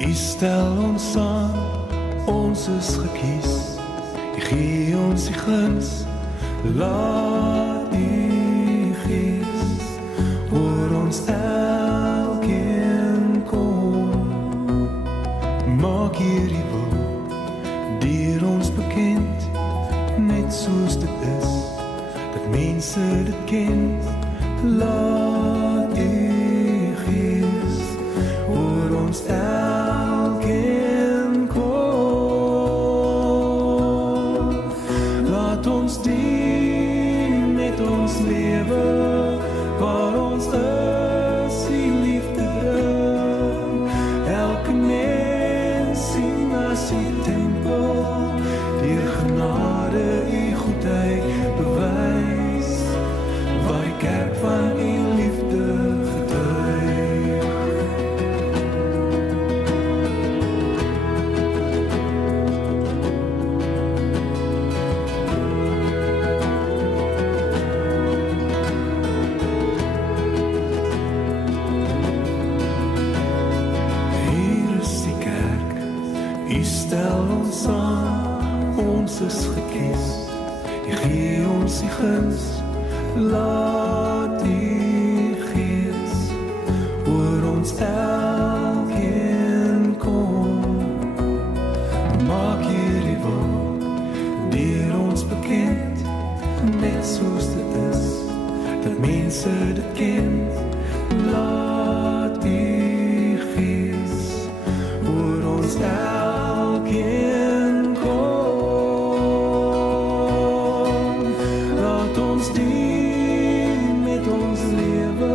U stel ons aan, ons is gekies. U gee ons die guns, laat die Gees oor ons elkeen kom. Maak hierdie wil deur ons bekend, net soos dit is, dat mense dit ken. Laat die Gees oor ons elkeen kom. Laat ons dien met ons lewe, waar ons is, die liefde bring. Elke mens sien as die tempel, deur genade u goedheid bewys, waar die kerk van u liefde getuig. Hier is die kerk, u stel ons aan, ons is gekies. U gee ons die guns, laat die Gees oor ons elkeen kom. Maak hierdie wil deur ons bekend, net soos dit is, dat mense dit ken. Laat die Gees oor ons elkeen kom. Laat ons dien met ons lewe,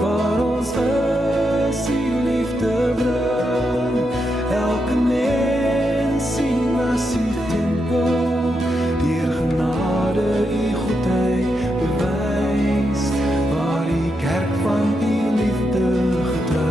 waar ons is, die liefde bring. Elke mens sien as die tempel, deur genade u goedheid bewys, waar die kerk van u liefde getuig.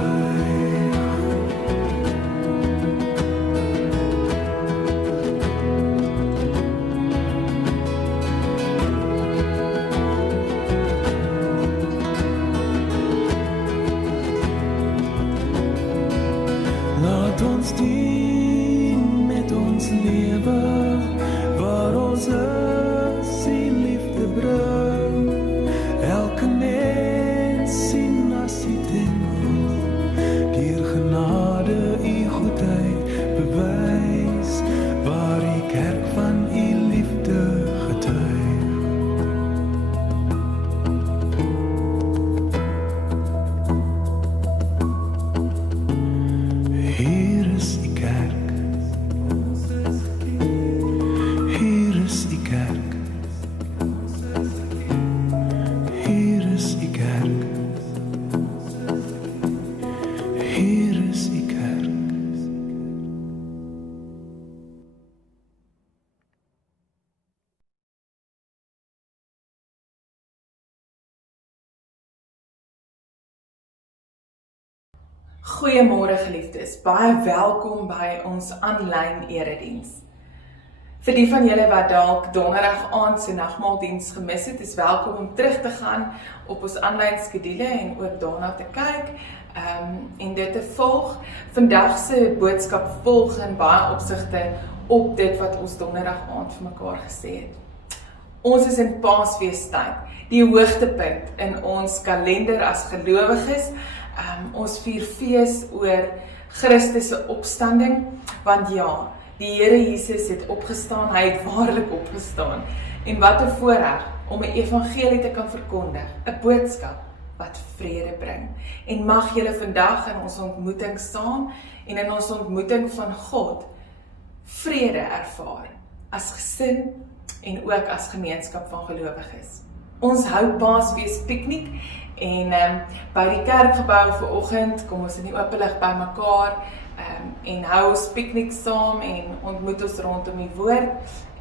Laat ons dien met ons lewe, waar ons is, die liefde bring. Elke mens sien as die tempel, deur genade u goedheid bewys, waar die kerk van u liefde getuig. Hier is die kerk, hier is die kerk, hier is die kerk, hier is die kerk. Goeiemôre geliefdes, baie welkom by ons aanlyn erediens. Vir die van julle wat dalk donderdag aand se nagmaaldiens gemis het, is welkom om terug te gaan op ons aanlyn skedule en ook daarna te kyk en dit te volg. Vandag se boodskap volg in baie opsigte op dit wat ons donderdag aand vir mekaar gesê het. Ons is in Paasfeestyd, die hoogtepunt in ons kalender as gelowiges. Ons vier fees oor Christus se opstanding, want ja, die Here Jesus het opgestaan, hy het waarlik opgestaan. En wat 'n voorreg om 'n evangelie te kan verkondig, 'n boodskap wat vrede bring. En mag julle vandag in ons ontmoeting saam en in ons ontmoeting van God vrede ervaar as gesin en ook as gemeenskap van gelowiges. Ons hou Paasfees piknik en by die kerkgebou vanoggend kom ons in die oop lig by mekaar en hou ons piknik saam en ontmoet ons rondom die woord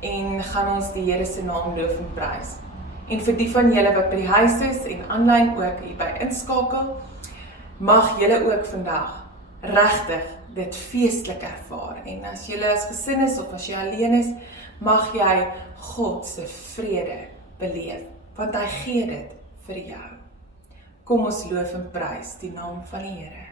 en gaan ons die Here se naam loof en prys. En vir die van julle wat by die huis is en aanlyn ook hierby inskakel, mag julle ook vandag regtig dit feestelik ervaar. En as julle as gesin is of as jy alleen is, mag jy God se vrede beleef, want hy gee dit vir jou. Kom ons loof en prys die naam van die Here.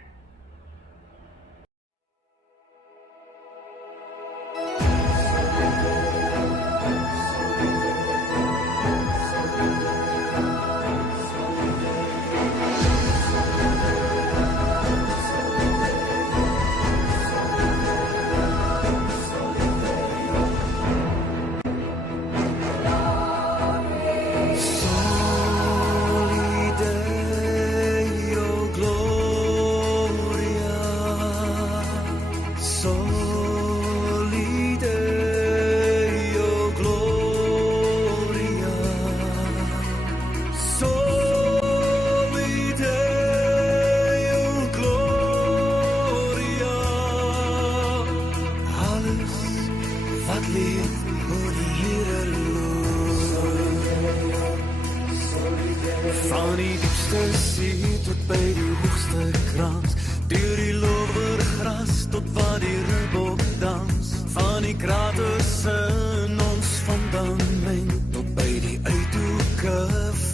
Van die diepste see tot by die hoogste krans, deur die lovergras tot waar die reebok dans, van die kraters in ons fundament tot by die uithoeke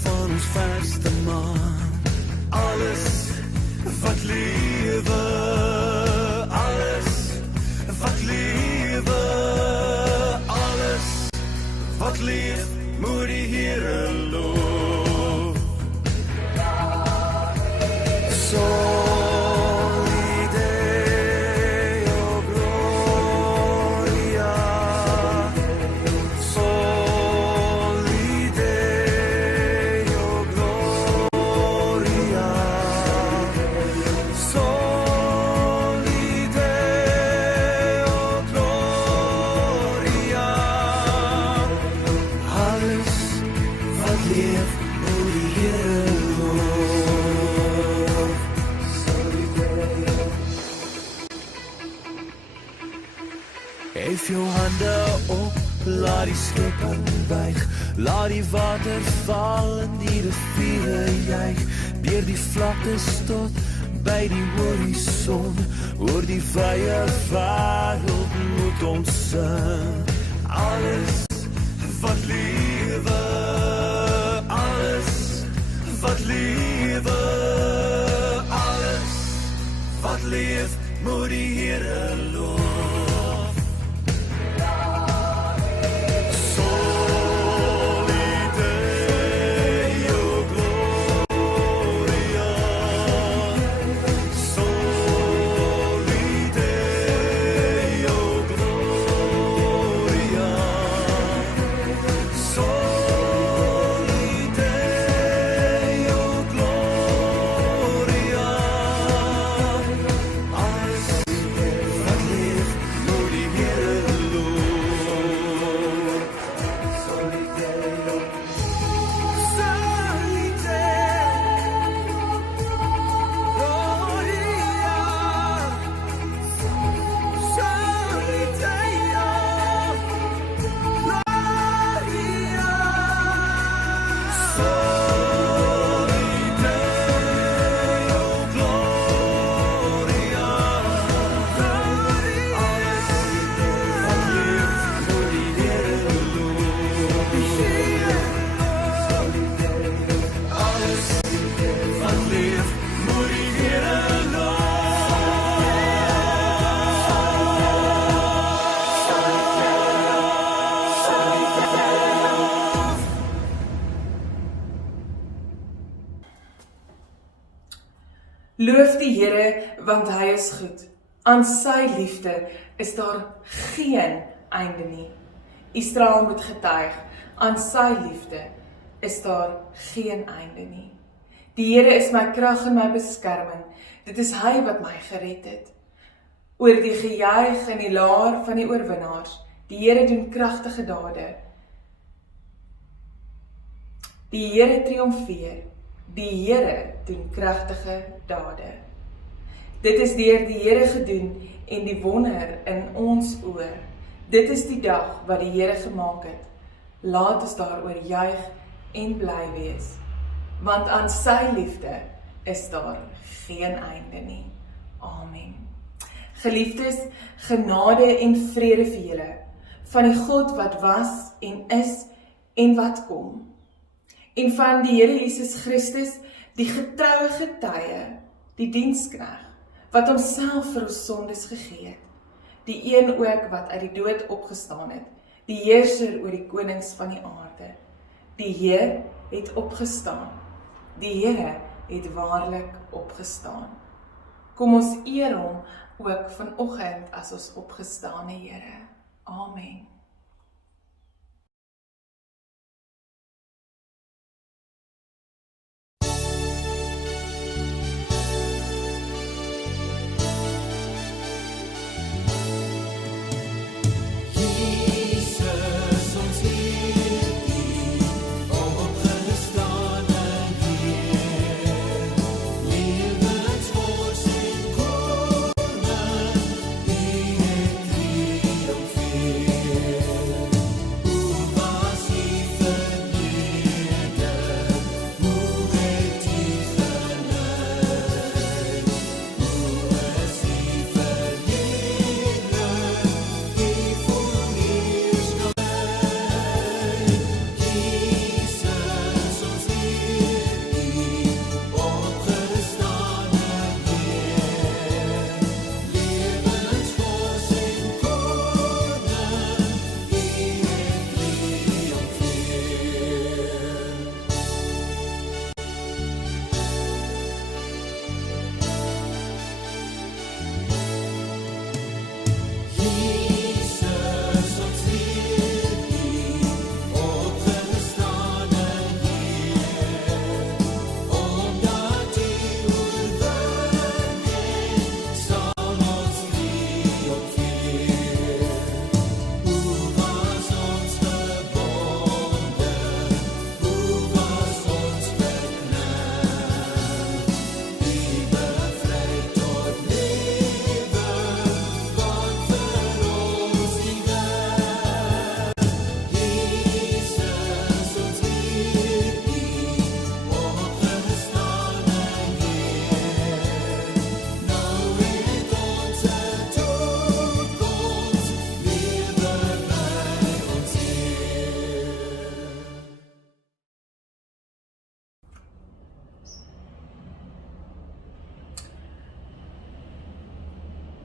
van ons verste maan. Alles wat lewe, alles wat lewe, alles wat leef, moet die Here loof. Hef jou hande op, laat die skepping buig, laat die water val en die riviere juig, deur die vlaktes tot by die horison, oor die vrye wêreld moet ons sing. Alles wat lewe, alles wat lewe, alles wat leef, moet die Here loof. Loof die Here, want hy is goed. Aan sy liefde is daar geen einde nie. Israel moet getuig, aan sy liefde is daar geen einde nie. Die Here is my krag en my beskerming. Dit is hy wat my gered het. Oor die gejuig en die laar van die oorwinnaars. Die Here doen kragtige dade. Die Here triomfeer. Die Here doen kragtige dade. Dit is deur die Here gedoen en die wonder in ons oor. Dit is die dag wat die Here gemaak het. Laat ons daaroor juig en bly wees, want aan sy liefde is daar geen einde nie. Amen. Geliefdes, genade en vrede vir julle, van die God wat was en is en wat kom, en van die Here Jesus Christus, die getroue getuie, die diensknegt, wat homself vir ons sondes gegee het, die een ook wat uit die dood opgestaan het, die heerser oor die konings van die aarde. Die Heer het opgestaan, die Here het waarlik opgestaan. Kom ons eer hom ook vanoggend as ons opgestane Here. Amen.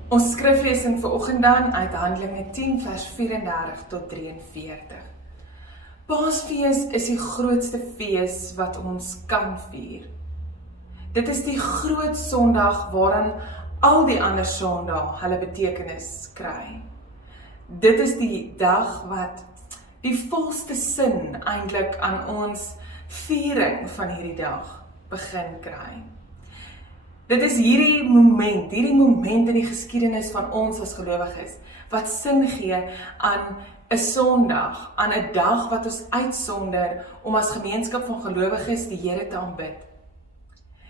Ons skriflesing vir oggend dan uit Handelinge 10 vers 34 tot 43. Paasfees is die grootste fees wat ons kan vier. Dit is die groot Sondag waaraan al die ander Sondae hulle betekenis kry. Dit is die dag wat die volste sin eintlik aan ons viering van hierdie dag begin kry. Dit is hierdie moment in die geskiedenis van ons as gelowiges, wat sin gee aan 'n Sondag, aan 'n dag wat ons uitsonder om as gemeenskap van gelowiges die Here te aanbid.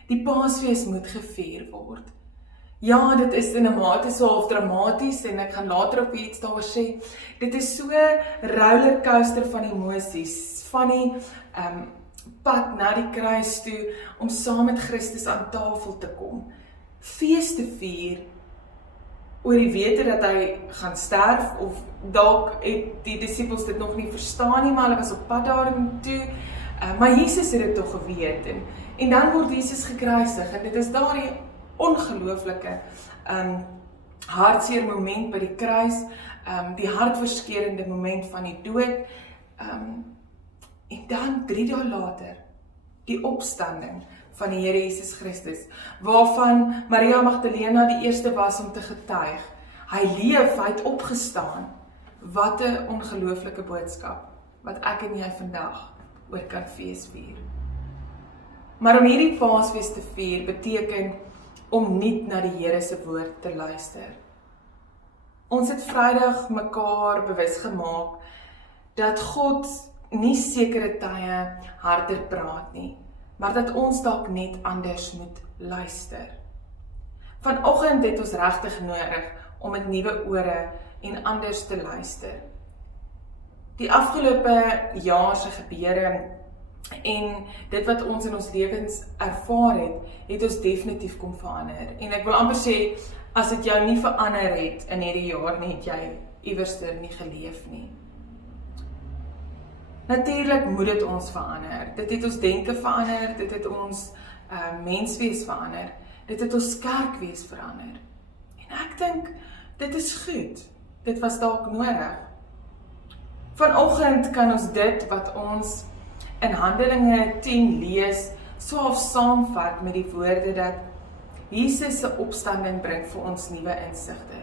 Die Paasfees moet gevier word. Ja, dit is in 'n mate so half dramaties en ek gaan later op iets daaroor sê. Dit is so 'n rollercoaster van emosies, van die pad na die kruis toe om saam met Christus aan tafel te kom. Fees te vier oor die wete dat hy gaan sterf, of dalk het die disippels dit nog nie verstaan nie, maar hulle was op pad daartoe. Maar Jesus het dit tog geweet en dan word Jesus gekruisig en dit is daardie ongelooflike hartseer moment by die kruis, die hartverskeurende moment van die dood, en dan 3 dae later, die opstanding van die Here Jesus Christus, waarvan Maria Magdalena die eerste was om te getuig. Hy leef, hy het opgestaan. Wat 'n ongelooflike boodskap, wat ek en jy vandag oor kan feesvier. Maar om hierdie Paasfees te vier, beteken om nie na die Here se woord te luister. Ons het Vrydag mekaar bewus gemaak, dat God nie sekere tye harder praat nie, maar dat ons dalk net anders moet luister. Vanoggend het ons regtig nodig om met nuwe ore en anders te luister. Die afgelope jaar se gebeure En dit wat ons in ons lewens ervaar het ons definitief kom verander. En ek wil amper sê, as dit jou nie verander het in hierdie jaar nie, het jy iewerster nie geleef nie. Natuurlik moet dit ons verander. Dit het ons denke verander, dit het ons menswees verander, dit het ons kerkwees verander. En ek dink, dit is goed. Dit was dalk nodig. Vanoggend kan ons dit wat ons in Handelinge 10 lees, so half saamvat met die woorde dat Jesus se opstanding bring vir ons nuwe insigte.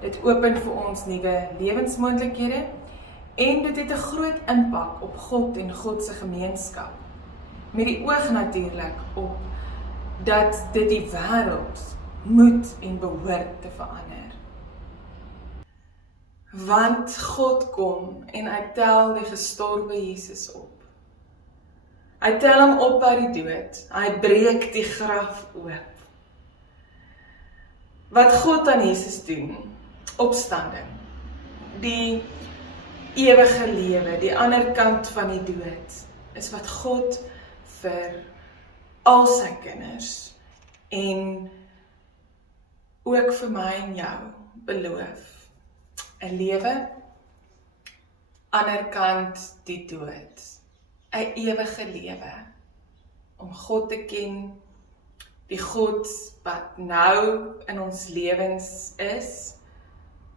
Dit open vir ons nuwe lewensmoontlikhede en dit het 'n groot impak op God en God se gemeenskap. Met die oog natuurlik op dat dit die wêreld moet en behoort te verander. Want God kom en hy tel die gestorwe Jesus op. Hy tel hom op uit die dood. Hy breek die graf oop. Wat God aan Jesus doen, opstanding, die ewige lewe, die ander kant van die dood, is wat God vir al sy kinders en ook vir my en jou beloof. 'n lewe, ander kant die dood. 'n ewige lewe, om God te ken, die God wat nou in ons lewens is,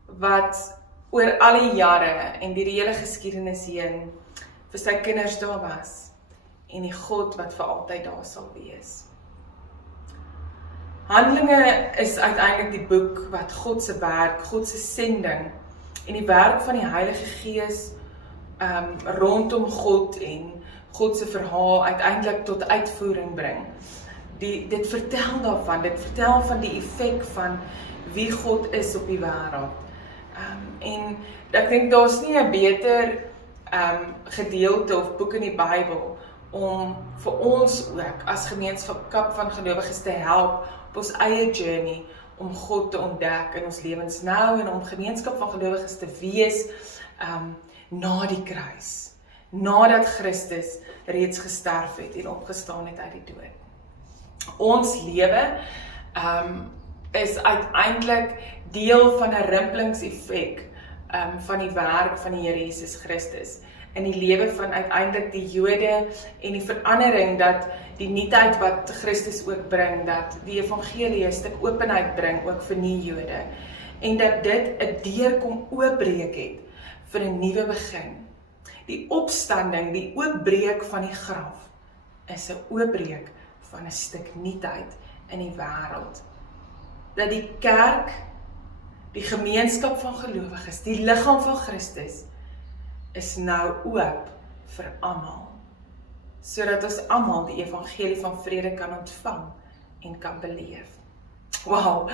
wat oor al die jare en die hele geskiedenis heen vir sy kinders daar was, en die God wat vir altyd daar sal wees. Handelinge is uiteindelik die boek wat God se werk, God se sending en die werk van die Heilige Gees rondom God en God se verhaal uiteindelik tot uitvoering bring. Dit vertel daarvan, dit vertel van die effek van wie God is op die wêreld. En ek dink daar's nie 'n beter gedeelte of boek in die Bybel om vir ons ook as gemeenskap van gelowiges te help op ons eie journey om God te ontdek in ons lewens nou en om gemeenskap van gelowiges te wees na die kruis, nadat Christus reeds gesterf het en opgestaan het uit die dood. Ons lewe is uiteindelik deel van 'n rimpelingseffek van die werk van die Here Jesus Christus in die lewe van uiteindelik die Jode en die verandering dat die nuutheid wat Christus ook bring, dat die evangelie 'n stuk openheid bring ook vir nie-Jode en dat dit 'n deur kom oopbreek het vir 'n nuwe begin. Die opstanding, die oopbreek van die graf is 'n oopbreek van 'n stuk nuutheid in die wêreld. Dat die kerk, die gemeenskap van gelowiges, die liggaam van Christus is nou oop vir almal, sodat ons almal die evangelie van vrede kan ontvang en kan beleef. Wow,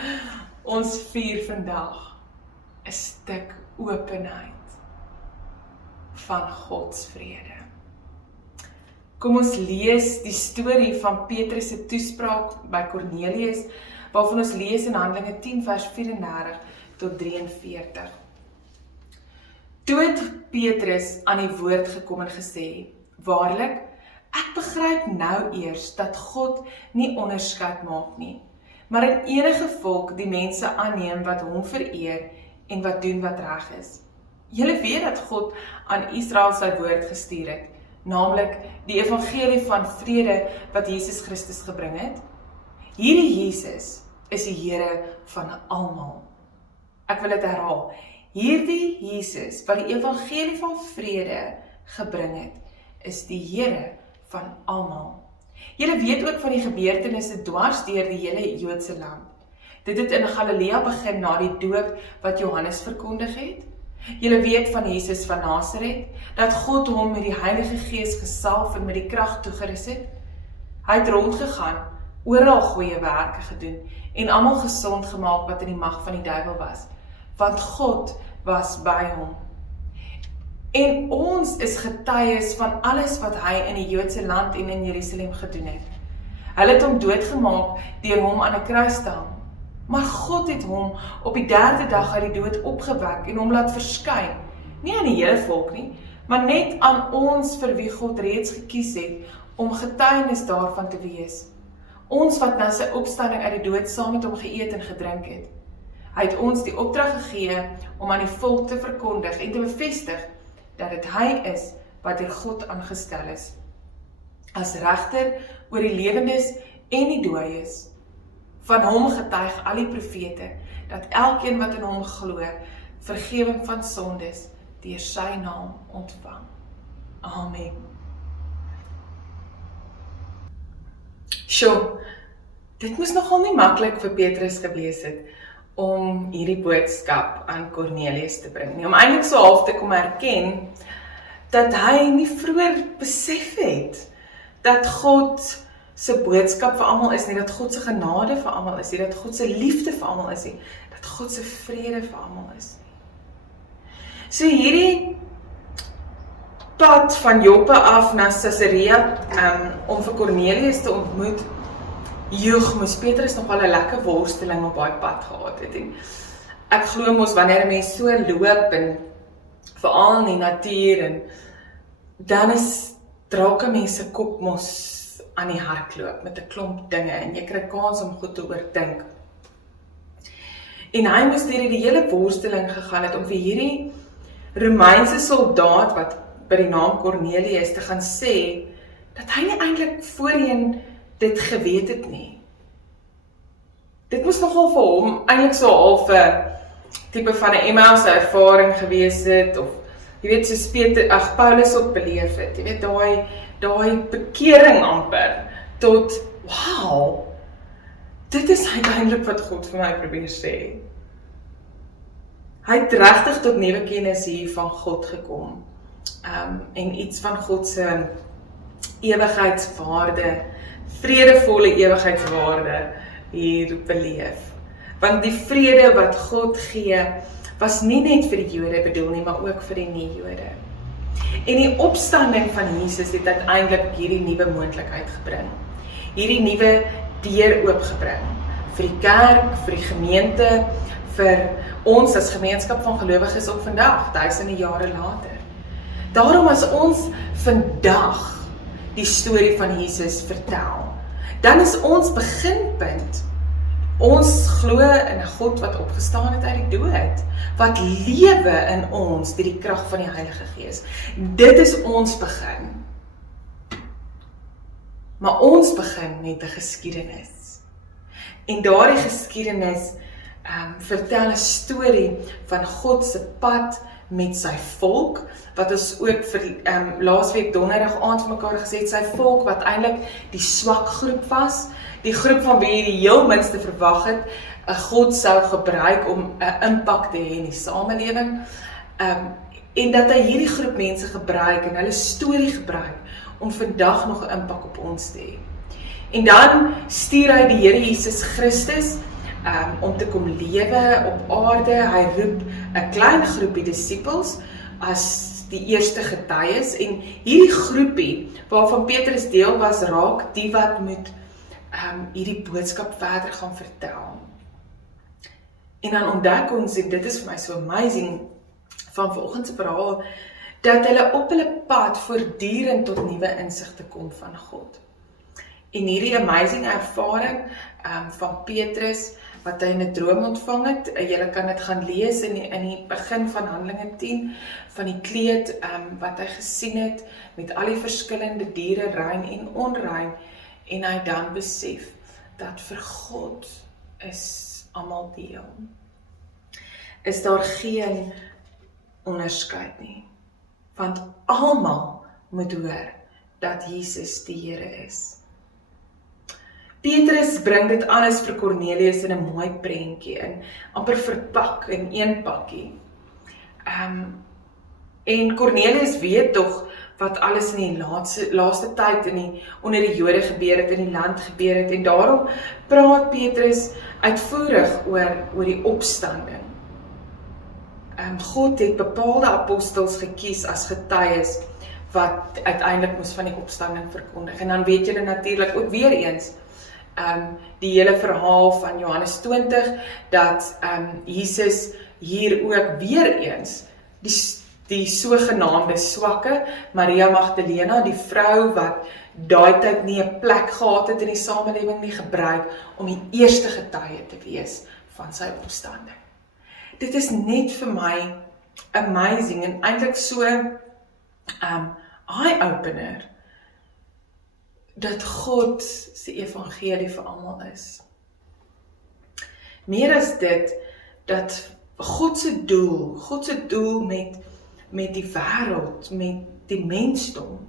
ons vier vandag 'n stuk openheid van Gods vrede. Kom ons lees die storie van Petrus se toespraak by Cornelius, waarvan ons lees in Handelinge 10 vers 34 tot 43. Toe het Petrus aan die woord gekom en gesê, waarlik, ek begryp nou eers dat God nie onderskeid maak nie, maar in enige volk die mense aanneem wat hom vereer en wat doen wat reg is. Julle weet dat God aan Israel sy woord gestuur het, naamlik die evangelie van vrede wat Jesus Christus gebring het. Hierdie Jesus is die Here van almal. Ek wil dit herhaal. Hierdie Jesus wat die evangelie van vrede gebring het, is die Here van almal. Julle weet ook van die gebeurtenisse dwars deur die hele Joodse land. Dit het in Galilea begin na die doop wat Johannes verkondig het. Julle weet van Jesus van Nasaret, dat God hom met die Heilige Gees gesalf en met die krag toegerus het. Hy het rondgegaan, oral goeie werke gedoen en almal gesond gemaak wat in die mag van die duiwel was, want God was by hom. En ons is getuies van alles wat hy in die Joodse land en in Jerusalem gedoen het. Hulle het hom doodgemaak deur hom aan 'n kruis te hang. Maar God het hom op die 3de dag uit die dood opgewek en hom laat verskyn, nie aan die hele volk nie, maar net aan ons vir wie God reeds gekies het, om getuienis daarvan te wees. Ons wat na sy opstanding uit die dood saam met hom geëet en gedrink het. Hy het ons die opdrag gegee om aan die volk te verkondig en te bevestig dat dit hy is wat deur God aangestel is, as regter oor die lewendes en die dooies. Van hom getuig al die profete, dat elkeen wat in hom glo, vergewing van sondes deur sy naam ontvang. Amen. Sjoe, dit moes nogal nie maklik vir Petrus gewees het, om hierdie boodskap aan Kornelius te bring nie, om eintlik so half te kom erken, dat hy nie vroeër besef het, dat God se boodskap vir almal is nie, dat God se genade vir almal is nie, dat God se liefde vir almal is nie, dat God se vrede vir almal is nie. So hierdie pad van Joppe af na Caesarea, om vir Kornelius te ontmoet, moes Petrus nogal 'n lekker worsteling op daai pad gehad het. En ek glo mos wanneer 'n mens so loop en veral in die natuur, en dan draak 'n mens se kop mos aan die hardloop met 'n klomp dinge en jy kry kans om goed te oordink. En hy moes deur die hele worsteling gegaan het om vir hierdie Romeinse soldaat wat by die naam Kornelius te gaan sê dat hy nie eintlik voorheen dit geweet het nie. Dit moes nogal vir hom eintlik so half 'n tipe van 'n Emmaus ervaring gewees het, of jy weet soos Paulus ook beleef het, jy weet daai bekering amper tot wow, dit is uiteindelik wat God vir my probeer sê. Hy het regtig tot nuwe kennis hier van God gekom, en iets van God se ewigheidswaarde, vredevolle ewigheidswaarde hier beleef. Want die vrede wat God gee, was nie net vir die Jode bedoel nie, maar ook vir die nie-Jode. En die opstanding van Jesus het uiteindelik hierdie nuwe moontlikheid gebring. Hierdie nuwe deur oopgebring. Vir die kerk, vir die gemeente, vir ons as gemeenskap van gelowiges op vandag, duisende jare later. Daarom as ons vandag die storie van Jesus vertel, dan is ons beginpunt, ons glo in 'n God wat opgestaan het uit die dood, wat lewe in ons deur die krag van die Heilige Gees. Dit is ons begin. Maar ons begin met 'n geskiedenis. En daardie geskiedenis vertel 'n storie van God se pad met sy volk, wat ons ook vir laasweek donderdag aand vir mekaar gesê het, sy volk wat eintlik die swak groep was, die groep van wie jy die heel minste verwag het, God sou gebruik om 'n impak te hê in die samelewing, en dat hy hierdie groep mense gebruik en hulle storie gebruik om vandag nog 'n impak op ons te hê. En dan stuur hy die Here Jesus Christus om te kom lewe op aarde. Hy roep 'n klein groepie disippels as die eerste getuies, en hierdie groepie waarvan Petrus deel was, raak die wat moet hierdie boodskap verder gaan vertel. En dan ontdek ons, en dit is vir my so amazing van vanoggend se verhaal, dat hulle op hulle pad voortdurend tot nuwe insigte kom van God. En hierdie amazing ervaring van Petrus, wat hy in 'n droom ontvang het, julle kan dit gaan lees in die begin van Handelinge 10, van die kleed wat hy gesien het, met al die verskillende diere, rein en onrein, en hy dan besef, dat vir God is almal deel. Is daar geen onderskeid nie, want almal moet hoor, dat Jesus die Here is. Petrus bring dit alles vir Kornelius in 'n mooi prentjie in, amper verpak in een pakkie. En Kornelius weet tog wat alles in die laaste tyd onder die Jode gebeur het, in die land gebeur het, en daarom praat Petrus uitvoerig oor die opstanding. God het bepaalde apostels gekies as getuies, wat uiteindelik moes van die opstanding verkondig. En dan weet julle natuurlik ook weer eens, die hele verhaal van Johannes 20, dat Jesus hier ook weer eens die sogenaamde swakke, Maria Magdalena, die vrou wat daai tyd nie 'n plek gehad het in die samelewing nie, gebruik om die eerste getuie te wees van sy opstanding. Dit is net vir my amazing en eintlik so eye-opener dat God se evangelie vir almal is. Meer as dit, dat God se doel met die wêreld, met die mensdom,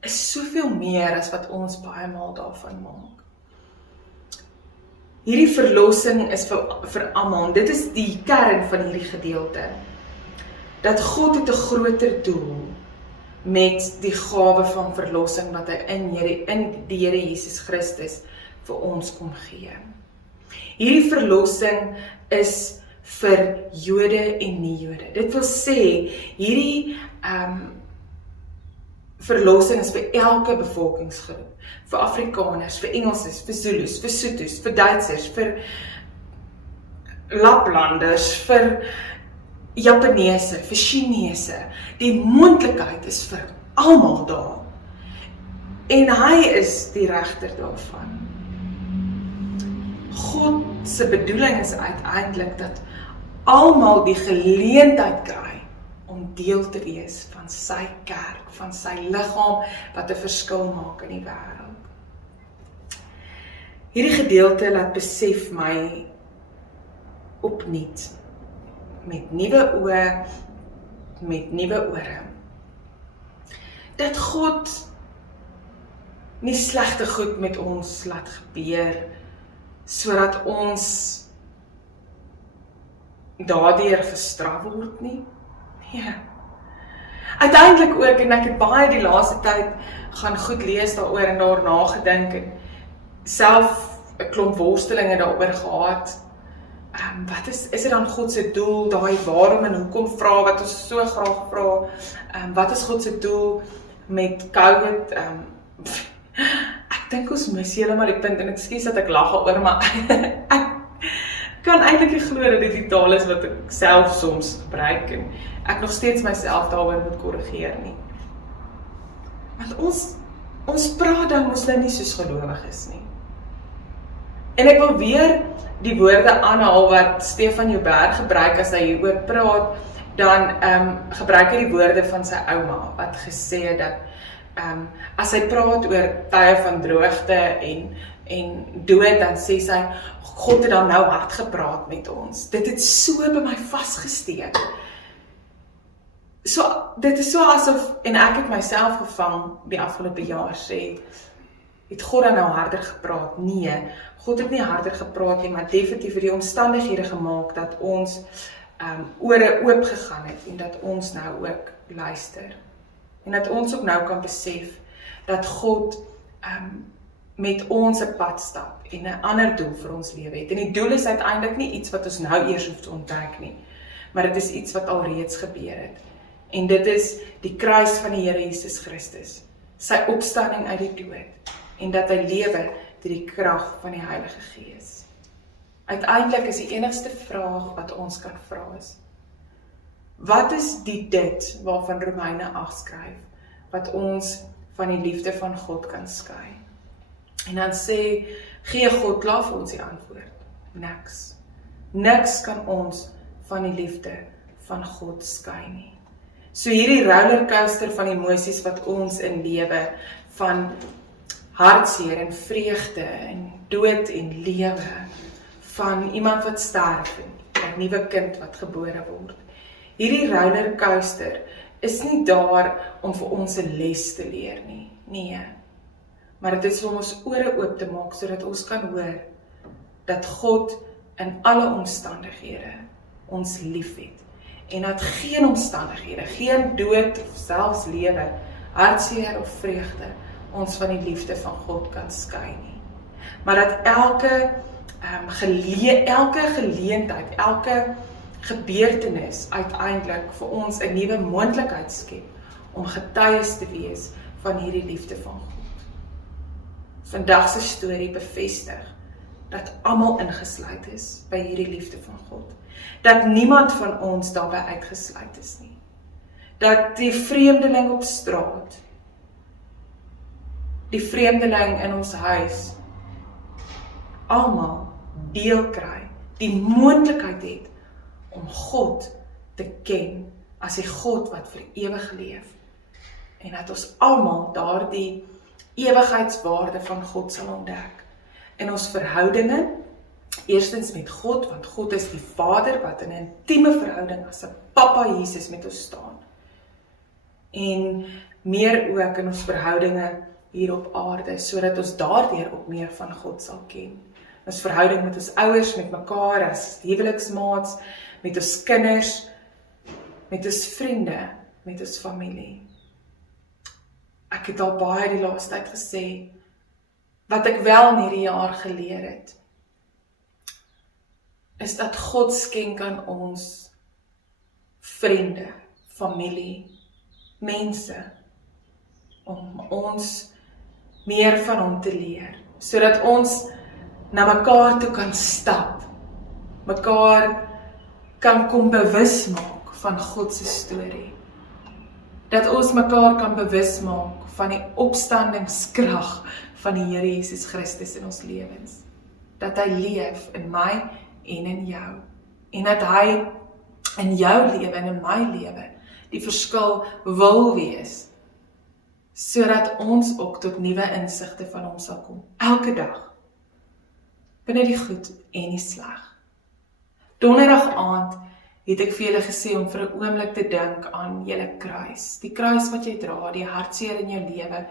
is soveel meer as wat ons baie maal daarvan maak. Hierdie verlossing is vir almal, dit is die kern van hierdie gedeelte, dat God het 'n groter doel met die gawe van verlossing wat hy in die Here Jesus Christus vir ons kom gee. Hierdie verlossing is vir Jode en nie-Jode. Dit wil sê, hierdie verlossing is vir elke bevolkingsgroep, vir Afrikaners, vir Engelsers, vir Zulus, vir Sotos, vir Duitsers, vir Laplanders, vir Japaneese, vir Chinese. Die moontlikheid is vir almal daar. En hy is die regter daarvan. God se bedoeling is uiteindelik dat almal die geleentheid kry om deel te wees van sy kerk, van sy liggaam wat 'n verskil maak in die wêreld. Hierdie gedeelte laat besef my opnuut, met nuwe oë, met nuwe ore, dat God nie slegte goed met ons laat gebeur, sodat ons daardeur gestraf word nie. Nee. Uiteindelik ook, en ek het baie die laaste tyd gaan goed lees daaroor en daarna gedink en self 'n klomp worstelinge daaroor gehad. Wat is dit dan God se doel, daai waarom en hoekom vra wat ons so graag vra, wat is God se doel met COVID? Ek dink ons mis heeltemal die punt, en ekskuus dat ek lag oor, maar ek kan eintlik nie glo dat dit die taal is wat ek self soms gebruik, en ek nog steeds myself daaroor moet korrigeer nie. Want ons praat dan mos nou nie soos gelowiges nie. En ek wil weer die woorde aanhaal wat Stefan Joubert gebruik as hy hieroor praat, dan gebruik hy die woorde van sy ouma, wat gesê het dat as hy praat oor tye van droogte en dood, dan sê sy, God het dan nou hard gepraat met ons. Dit het so by my vasgesteek. Dit is so asof, en ek het myself gevang die afgelope jaar sê, het God dan nou harder gepraat? Nee, God het nie harder gepraat nie, maar definitief het die omstandighede gemaak dat ons ore oop gegaan het en dat ons nou ook luister. En dat ons ook nou kan besef dat God met ons 'n pad stap en 'n ander doel vir ons lewe het. En die doel is uiteindelik nie iets wat ons nou eers hoef te ontdek nie, maar dit is iets wat alreeds gebeur het. En dit is die kruis van die Here Jesus Christus, sy opstanding uit die dood, en dat hy lewe deur die krag van die Heilige Gees. Uiteindelik is die enigste vraag wat ons kan vra is, wat is dit waarvan Romeine 8 skryf, wat ons van die liefde van God kan skei? En dan sê, gee God klaar vir ons die antwoord, niks. Niks kan ons van die liefde van God skei nie. So hierdie rollercoaster van emosies wat ons in lewe, van hartseer en vreugde en dood en lewe, van iemand wat sterf en 'n nuwe kind wat gebore word. Hierdie rollercoaster is nie daar om vir ons 'n les te leer nie, nee. Maar dit is om ons ore oop te maak, sodat ons kan hoor dat God in alle omstandighede ons liefhet. En dat geen omstandighede, geen dood of selfs lewe, hartseer of vreugde, ons van die liefde van God kan skei nie. Maar dat elke geleentheid, elke gebeurtenis uiteindelik vir ons 'n nuwe moontlikheid skep om getuies te wees van hierdie liefde van God. Vandag se storie bevestig dat almal ingesluit is by hierdie liefde van God. Dat niemand van ons daarbey uitgesluit is nie. Dat die vreemdeling op straat, die vreemdeling in ons huis, almal deel kry, die moontlikheid het om God te ken as die God wat vir ewig leef. En dat ons almal daardie ewigheidswaarde van God sal ontdek. In ons verhoudinge, eerstens met God, want God is die Vader wat in 'n intieme verhouding as 'n Papa Jesus met ons staan. En meer ook in ons verhoudinge hier op aarde, sodat ons daardeur ook meer van God sal ken. Ons verhouding met ons ouers, met mekaar as huweliksmaats, met ons kinders, met ons vriende, met ons familie. Ek het al baie die laaste tyd gesê, wat ek wel in hierdie jaar geleer het, is dat God skenk aan ons vriende, familie, mense, om ons meer van hom te leer, sodat ons na mekaar toe kan stap, mekaar kan kom bewus maak van God se storie. Dat ons mekaar kan bewus maak van die opstandingskrag van die Here Jesus Christus in ons lewens. Dat hy leef in my en in jou. En dat hy in jou lewe en in my lewe die verskil wil wees, sodat ons ook tot nuwe insigte van hom sal kom. Elke dag. Binne die goed en die sleg. Donderdag aand het ek vir julle gesê om vir 'n oomblik te dink aan julle kruis. Die kruis wat jy dra, die hartseer in jou lewe,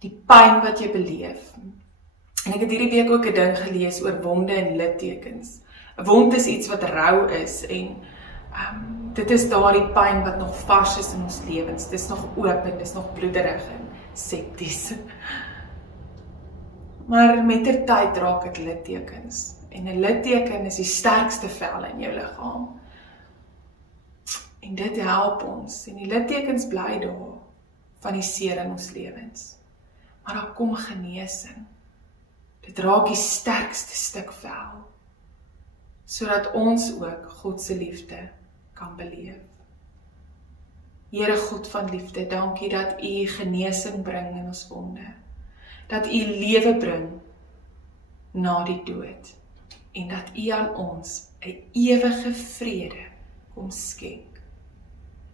die pyn wat jy beleef. En ek het hierdie week ook 'n ding gelees oor wonde en littekens. 'n Wond is iets wat rou is en dit is daardie pyn wat nog vars is in ons lewens. Dit is nog oop en dit is nog bloederig en septies. Maar met die tyd raak dit littekens. En 'n litteken is die sterkste vel in jou liggaam. En dit help ons. En die littekens bly daar van die seer in ons lewens. Maar daar kom genesing. Dit raak die sterkste stuk vel. Sodat ons ook God se liefde kan beleef. Here God van liefde, dankie dat U genesing bring in ons wonde. Dat U lewe bring na die dood. En dat U aan ons 'n ewige vrede kom skenk.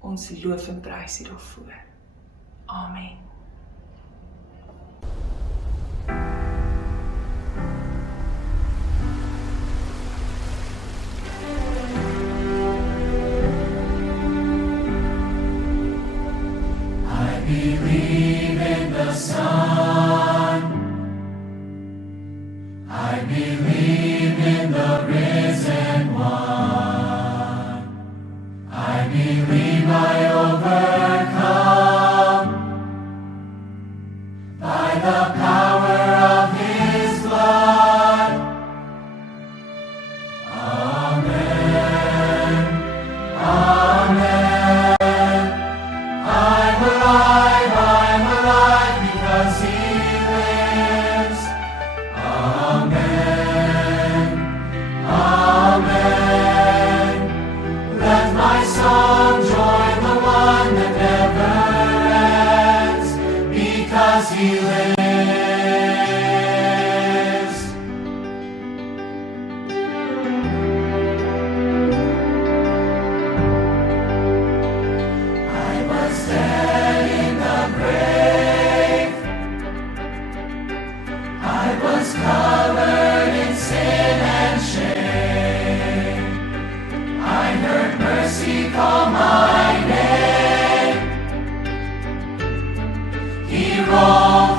Ons loof en prys U daarvoor. Amen. I believe in the sun. I believe in the risen one. I believe I overcome by the power of His blood. Amen. Amen. I'm alive because He lives. Amen. Amen. Let my song join the one that never ends, because He lives. I was dead in the grave. I was covered in sin and shame. I heard mercy call my name. He rolled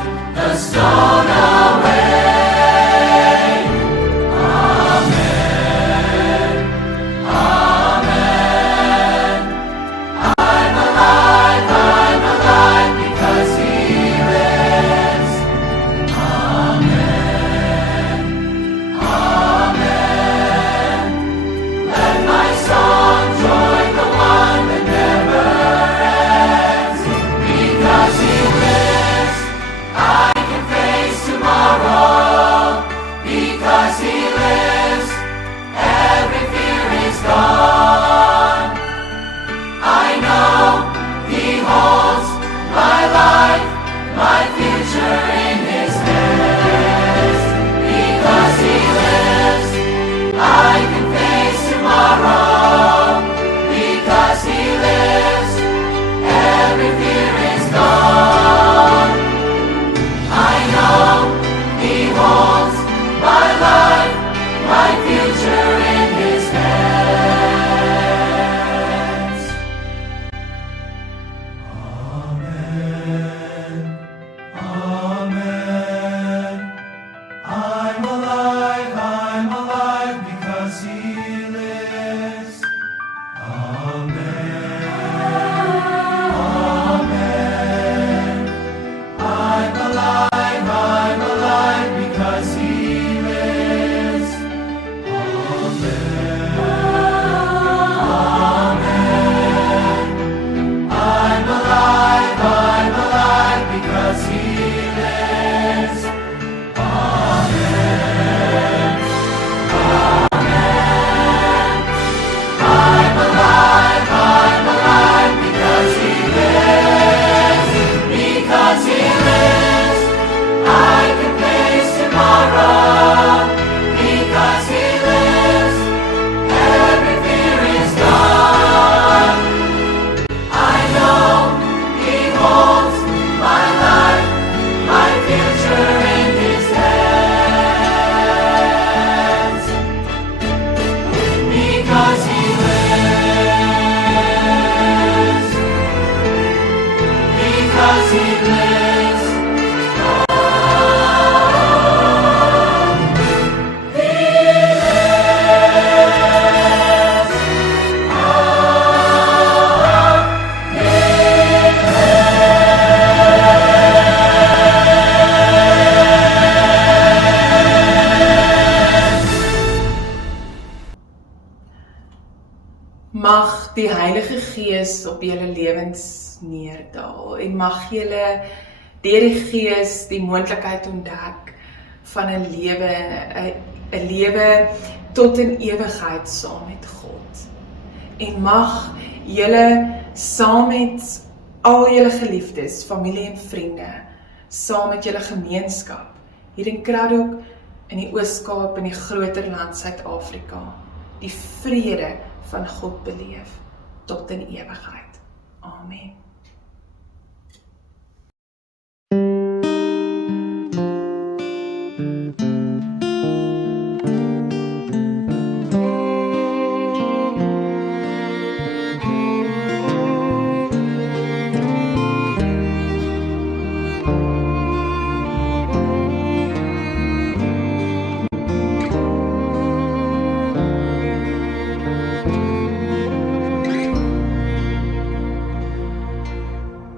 die Heilige Gees op julle lewens neerdal en mag julle deur die Gees die moontlikheid ontdek van 'n lewe tot in ewigheid saam met God. En mag julle saam met al julle geliefdes, familie en vriende, saam met julle gemeenskap, hier in Kraddock, in die Oos-Kaap, in die groter land Suid-Afrika, die vrede van God beleef, tot in ewigheid. Amen.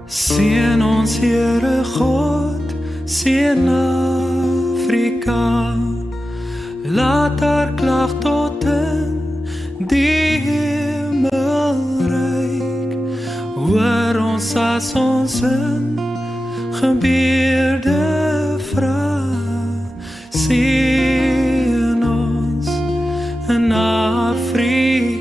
Seën ons Here God, seën Afrika, laat haar klag tot in die hemel reik, hoor ons as ons in gebede vra, seën ons in Afrika,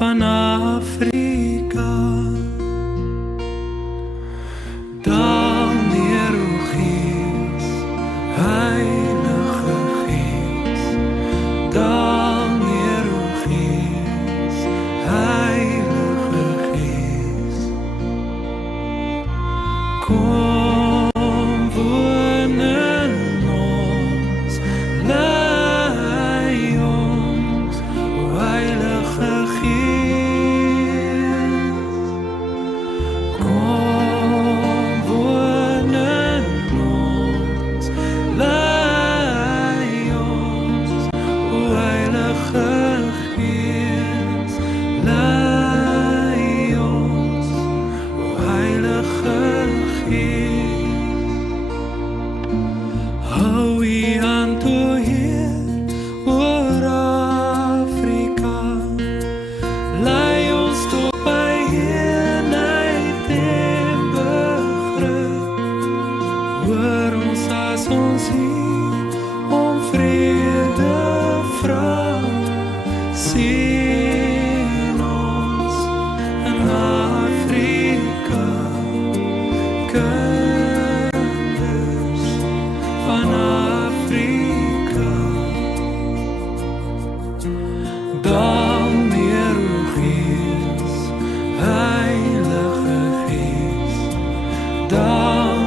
van Afrika. Daal neer, o Gees, Heilige Gees. Daal neer, o Gees, Heilige Gees. Kom woon in ons, lei ons, o Heilige Gees. Hoor ons as ons hier om vrede vra, sien ons in Afrika, kinders van Afrika. Daal neer, o Gees, Heilige Gees, daal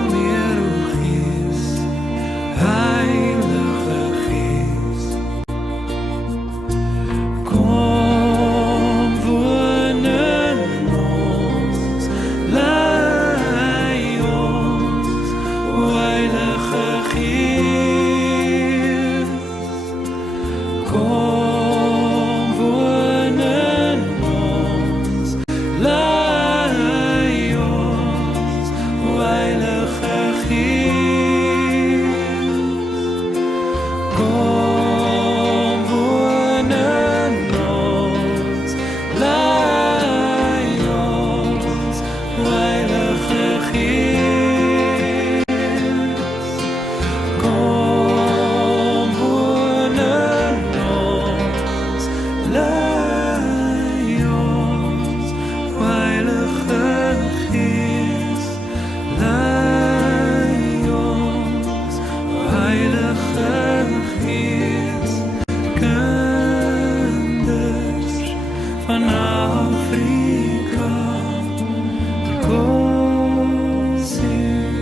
van Afrika, kom, seek